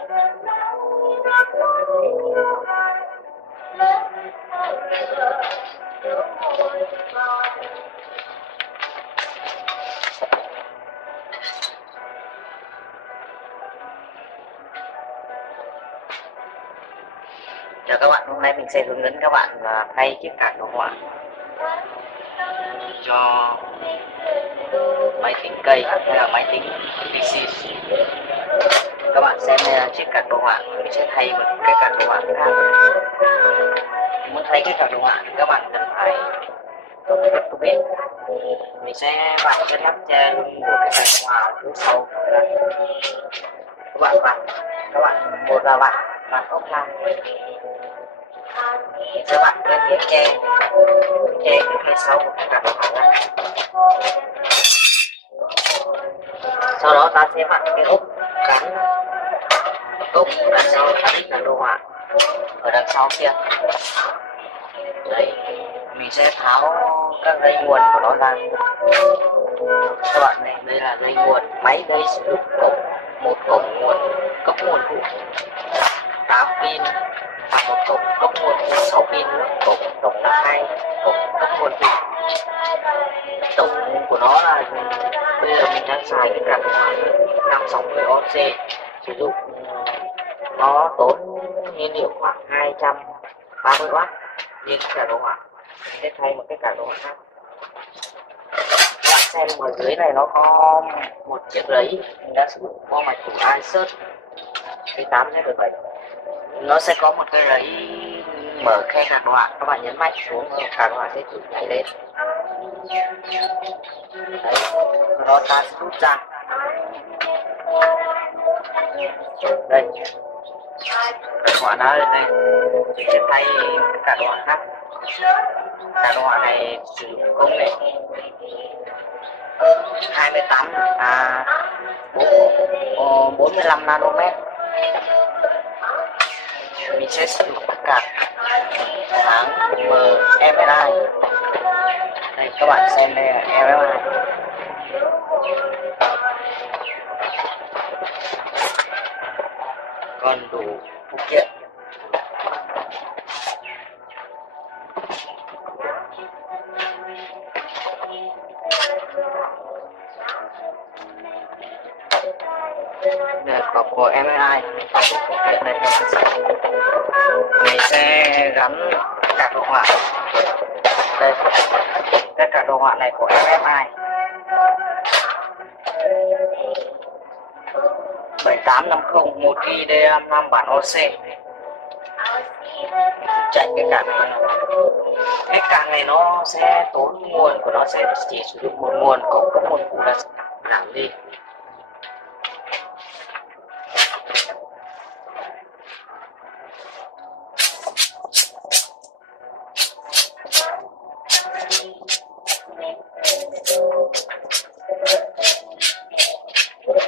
Chào các bạn, hôm nay mình sẽ hướng dẫn các bạn thay chiếc card đồ họa cho máy tính cây hay là máy tính PC. Các bạn xem chiếc card đồ họa, mình sẽ thay một cái card đồ họa khác. Muốn thay cái card đồ họa thì các bạn cần phải có biết. Mình sẽ vặn cái nắp trên của cái card đồ họa phía sau. Các bạn một là vặn ốc lại. Sẽ vặn cái miếng che cái phía sau của cái card đồ họa ra. Sau đó ta sẽ vặn cái ốc gắn đằng sau cái đồ họa ở đằng sau kia. Đấy, mình sẽ tháo các dây nguồn của nó ra. Các bạn này, đây là dây nguồn. Máy đây sử dụng một cổng nguồn cốc nguồn phụ 8 pin và một cổng cốc nguồn phụ 6 pin nữa, cổng là 2 cổng cốc nguồn phụ. Tổng của nó là bây giờ mình đang xài cái card 560OC, sử dụng nó tốn nhiên liệu khoảng 230W. Nhưng cả đồ họa mình sẽ thay một cái card đồ họa khác. Các bạn xem ở dưới này nó có một chiếc giấy, mình đã sử dụng bo mạch của iSearch P807. Nó sẽ có một cái giấy mở khe card đồ họa, các bạn nhấn mạnh xuống card đồ họa sẽ tự nhảy lên. Đấy, nó ta sẽ rút ra. Đây, cái quả đá lên đây, mình sẽ thay cả đồ họa khác. Cả đồ họa này sử dụng công nghệ 45 nanomet. Mình sẽ sử dụng cả hãng MSI. Đây, các bạn xem đây là MSI. Còn đủ phụ kiện. Đây là của MSI. Còn đủ phụ kiện đây. Mình sẽ gắn card đồ họa. Đây, cái card đồ họa này của MSI 7850 1GB bản OC. Chạy cái card này. Cái card này nó sẽ tốn nguồn của nó sẽ chỉ sử dụng một nguồn, cộng có nguồn phụ là giảm đi.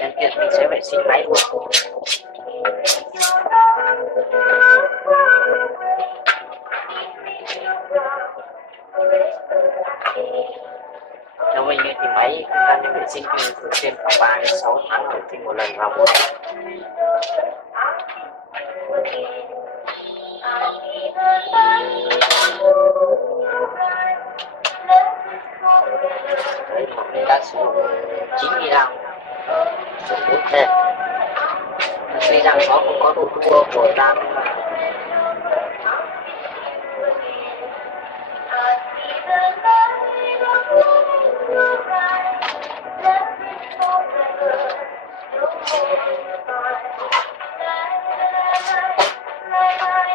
Nhân tiện mình sẽ vệ sinh máy luôn. Theo mình thì máy ta nên vệ sinh thường xuyên khoảng 3 đến 6 tháng vệ sinh một lần vào một ngày. Đấy, mình đã sử dụng 9 gram dùng 4 thềm. Tuy rằng nó không có độ thua của RAM nhưng mà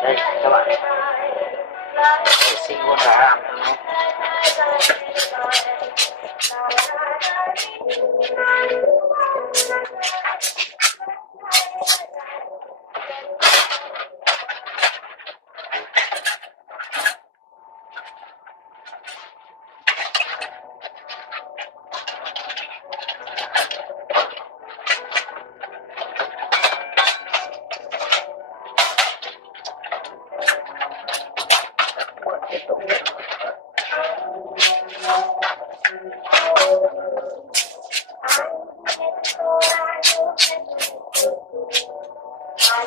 đây các bạn vệ sinh luôn cả RAM cho nó. Tiếp tục. Rồi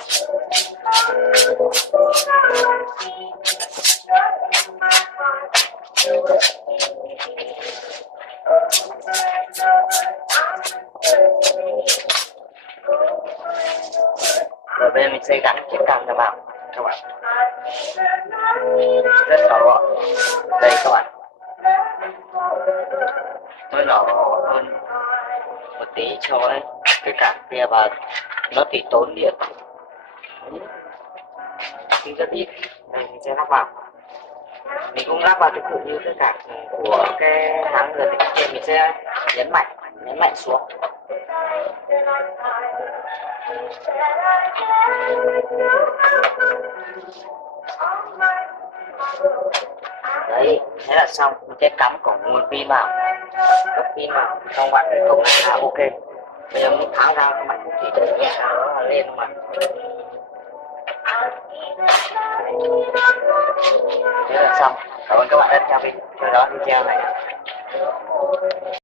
bây giờ mình sẽ gắn chiếc cam cho bạn các bạn, rất là gọn. Đây các bạn, nó nhỏ hơn một tí so với cái cam kia và nó chỉ tốn điện thì rất ít. Đây mình sẽ lắp vào, mình cũng lắp vào cái cụm như cái cạc của cái hãng GTX kia, mình sẽ nhấn mạnh xuống. Đấy, thế là xong. Mình sẽ cắm cổng nguồn pin vào, cấp pin vào, xong bạn cái cổng này là ok. Bây giờ mình tháo ra các bạn cũng chỉ để sao nó lên mà. Thế là xong. Cảm ơn các bạn đã theo dõi video này.